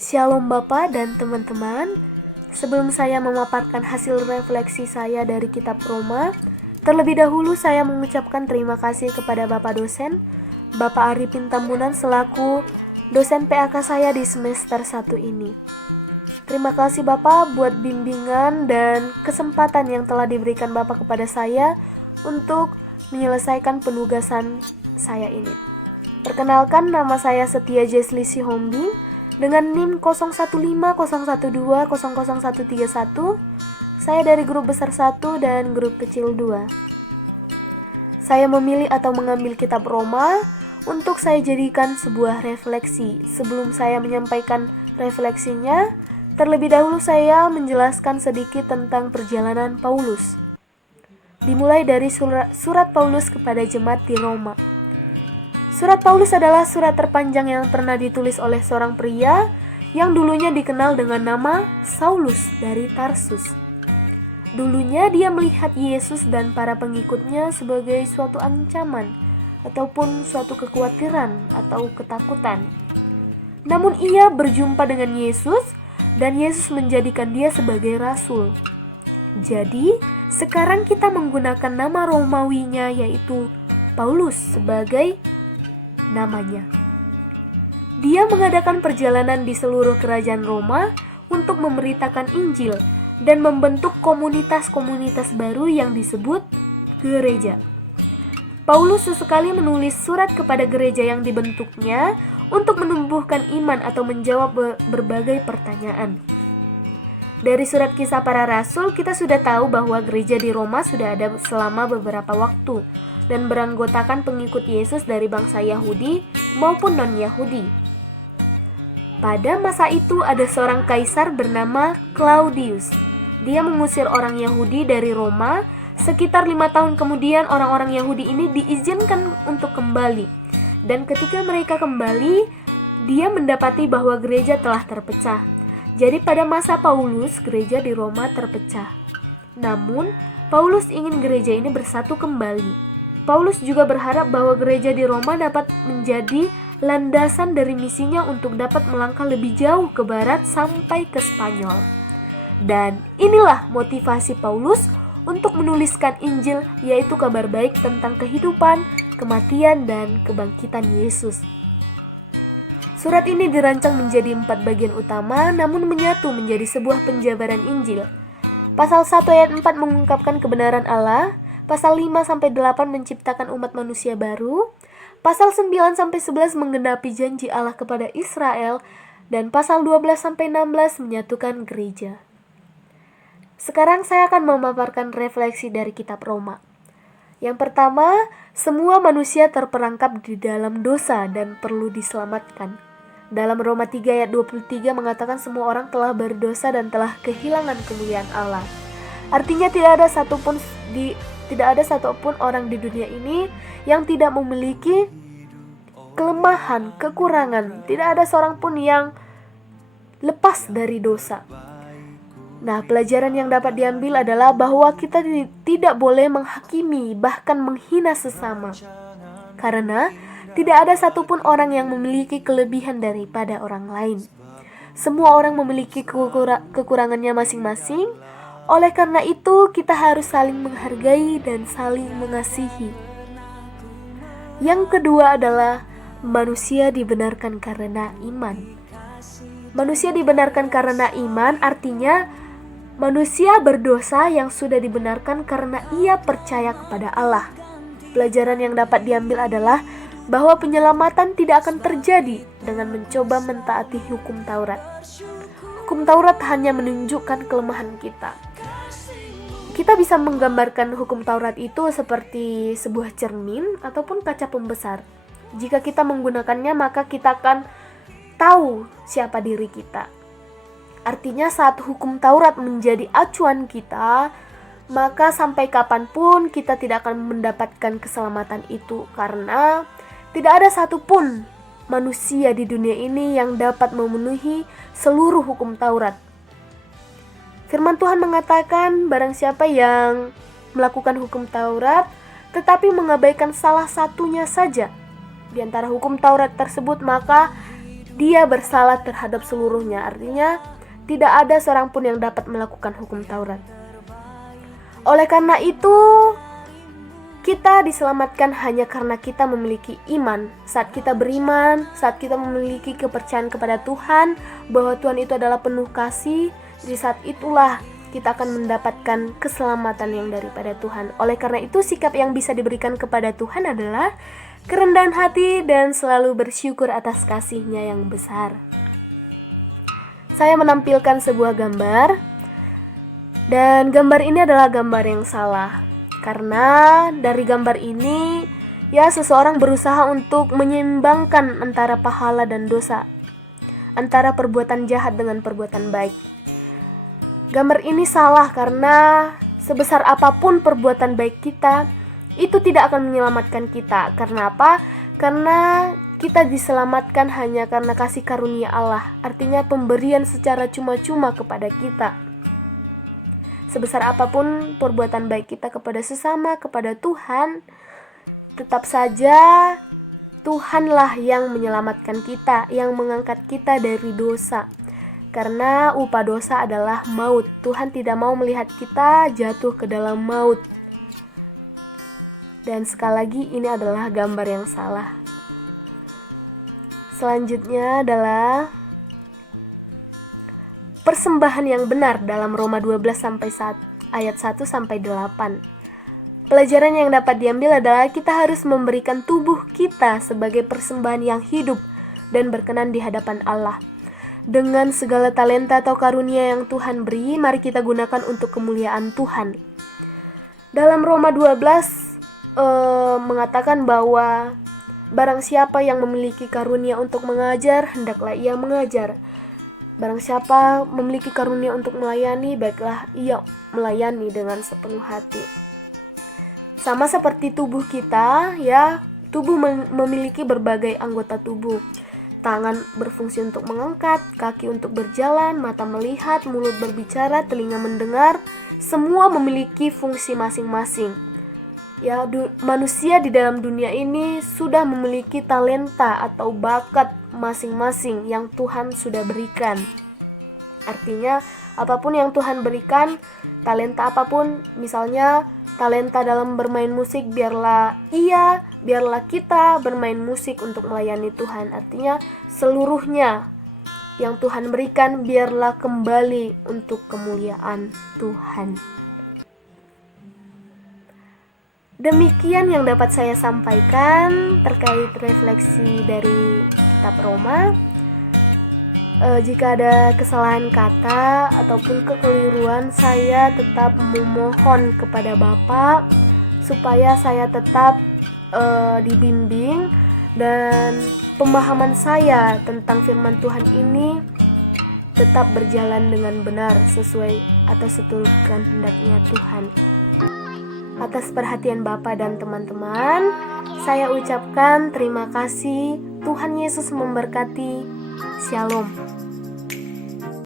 Shalom Bapak dan teman-teman. Sebelum saya memaparkan hasil refleksi saya dari kitab Roma, terlebih dahulu saya mengucapkan terima kasih kepada Bapak dosen, Bapak Arifin Tambunan selaku dosen PAK saya di semester 1 ini. Terima kasih Bapak buat bimbingan dan kesempatan yang telah diberikan Bapak kepada saya untuk menyelesaikan penugasan saya ini. Perkenalkan, nama saya Setia Jesli Sihombing dengan NIM 015012000131. Saya dari grup besar 1 dan grup kecil 2. Saya memilih atau mengambil kitab Roma untuk saya jadikan sebuah refleksi. Sebelum saya menyampaikan refleksinya, terlebih dahulu saya menjelaskan sedikit tentang perjalanan Paulus. Dimulai dari surat Paulus kepada jemaat di Roma. Surat Paulus adalah surat terpanjang yang pernah ditulis oleh seorang pria yang dulunya dikenal dengan nama Saulus dari Tarsus. Dulunya dia melihat Yesus dan para pengikutnya sebagai suatu ancaman ataupun suatu kekhawatiran atau ketakutan. Namun ia berjumpa dengan Yesus dan Yesus menjadikan dia sebagai rasul. Jadi, sekarang kita menggunakan nama Romawinya yaitu Paulus sebagai namanya. Dia mengadakan perjalanan di seluruh kerajaan Roma untuk memberitakan Injil dan membentuk komunitas-komunitas baru yang disebut gereja. Paulus sesekali menulis surat kepada gereja yang dibentuknya untuk menumbuhkan iman atau menjawab berbagai pertanyaan. Dari surat Kisah Para Rasul, kita sudah tahu bahwa gereja di Roma sudah ada selama beberapa waktu dan beranggotakan pengikut Yesus dari bangsa Yahudi maupun non-Yahudi. Pada masa itu ada seorang kaisar bernama Claudius. Dia mengusir orang Yahudi dari Roma. Sekitar 5 tahun kemudian orang-orang Yahudi ini diizinkan untuk kembali. Dan ketika mereka kembali, dia mendapati bahwa gereja telah terpecah. Jadi pada masa Paulus, gereja di Roma terpecah. Namun, Paulus ingin gereja ini bersatu kembali. Paulus juga berharap bahwa gereja di Roma dapat menjadi landasan dari misinya untuk dapat melangkah lebih jauh ke barat sampai ke Spanyol. Dan inilah motivasi Paulus untuk menuliskan Injil, yaitu kabar baik tentang kehidupan, kematian, dan kebangkitan Yesus. Surat ini dirancang menjadi 4 bagian utama, namun menyatu menjadi sebuah penjabaran Injil. Pasal 1 ayat 4 mengungkapkan kebenaran Allah. Pasal 5-8 menciptakan umat manusia baru. Pasal 9-11 menggenapi janji Allah kepada Israel. Dan pasal 12-16 menyatukan gereja. Sekarang saya akan memaparkan refleksi dari kitab Roma. Yang pertama, semua manusia terperangkap di dalam dosa dan perlu diselamatkan. Dalam Roma 3 ayat 23 mengatakan semua orang telah berdosa dan telah kehilangan kemuliaan Allah. Artinya tidak ada satupun orang di dunia ini yang tidak memiliki kelemahan, kekurangan. Tidak ada seorang pun yang lepas dari dosa. Nah, pelajaran yang dapat diambil adalah bahwa kita tidak boleh menghakimi, bahkan menghina sesama. Karena tidak ada satupun orang yang memiliki kelebihan daripada orang lain. Semua orang memiliki kekurangannya masing-masing. Oleh karena itu, kita harus saling menghargai dan saling mengasihi. Yang kedua adalah manusia dibenarkan karena iman. Manusia dibenarkan karena iman artinya manusia berdosa yang sudah dibenarkan karena ia percaya kepada Allah. Pelajaran yang dapat diambil adalah bahwa penyelamatan tidak akan terjadi dengan mencoba mentaati hukum Taurat. Hukum Taurat hanya menunjukkan kelemahan kita. Kita bisa menggambarkan hukum Taurat itu seperti sebuah cermin ataupun kaca pembesar. Jika kita menggunakannya, maka kita akan tahu siapa diri kita. Artinya saat hukum Taurat menjadi acuan kita, maka sampai kapanpun kita tidak akan mendapatkan keselamatan itu. Karena tidak ada satupun manusia di dunia ini yang dapat memenuhi seluruh hukum Taurat. Firman Tuhan mengatakan barang siapa yang melakukan hukum Taurat tetapi mengabaikan salah satunya saja di antara hukum Taurat tersebut, maka dia bersalah terhadap seluruhnya. Artinya tidak ada seorang pun yang dapat melakukan hukum Taurat. Oleh karena itu, kita diselamatkan hanya karena kita memiliki iman. Saat kita beriman, saat kita memiliki kepercayaan kepada Tuhan, bahwa Tuhan itu adalah penuh kasih, di saat itulah kita akan mendapatkan keselamatan yang daripada Tuhan. Oleh karena itu, sikap yang bisa diberikan kepada Tuhan adalah kerendahan hati dan selalu bersyukur atas kasih-Nya yang besar. Saya menampilkan sebuah gambar, dan gambar ini adalah gambar yang salah. Karena dari gambar ini, seseorang berusaha untuk menyeimbangkan antara pahala dan dosa, antara perbuatan jahat dengan perbuatan baik. Gambar ini salah karena sebesar apapun perbuatan baik kita, itu tidak akan menyelamatkan kita. Karena apa? Karena kita diselamatkan hanya karena kasih karunia Allah. Artinya pemberian secara cuma-cuma kepada kita. Sebesar apapun perbuatan baik kita kepada sesama, kepada Tuhan, tetap saja Tuhanlah yang menyelamatkan kita, yang mengangkat kita dari dosa. Karena upah dosa adalah maut. Tuhan tidak mau melihat kita jatuh ke dalam maut. Dan sekali lagi, ini adalah gambar yang salah. Selanjutnya adalah persembahan yang benar dalam Roma 12 ayat 1 sampai 8. Pelajaran yang dapat diambil adalah kita harus memberikan tubuh kita sebagai persembahan yang hidup dan berkenan di hadapan Allah. Dengan segala talenta atau karunia yang Tuhan beri, mari kita gunakan untuk kemuliaan Tuhan. Dalam Roma 12 mengatakan bahwa barang siapa yang memiliki karunia untuk mengajar, hendaklah ia mengajar. Barang siapa memiliki karunia untuk melayani, baiklah ia melayani dengan sepenuh hati. Sama seperti tubuh kita, tubuh memiliki berbagai anggota tubuh. Tangan berfungsi untuk mengangkat, kaki untuk berjalan, mata melihat, mulut berbicara, telinga mendengar, semua memiliki fungsi masing-masing. Manusia di dalam dunia ini sudah memiliki talenta atau bakat masing-masing yang Tuhan sudah berikan. Artinya, apapun yang Tuhan berikan, talenta apapun, misalnya talenta dalam bermain musik, biarlah kita bermain musik untuk melayani Tuhan. Artinya, seluruhnya yang Tuhan berikan, biarlah kembali untuk kemuliaan Tuhan. Demikian yang dapat saya sampaikan terkait refleksi dari kitab Roma. Jika ada kesalahan kata ataupun kekeliruan, saya tetap memohon kepada Bapak supaya saya tetap dibimbing dan pemahaman saya tentang firman Tuhan ini tetap berjalan dengan benar sesuai atas seturut kehendaknya Tuhan. Atas perhatian Bapak dan teman-teman, saya ucapkan terima kasih. Tuhan Yesus memberkati. Shalom.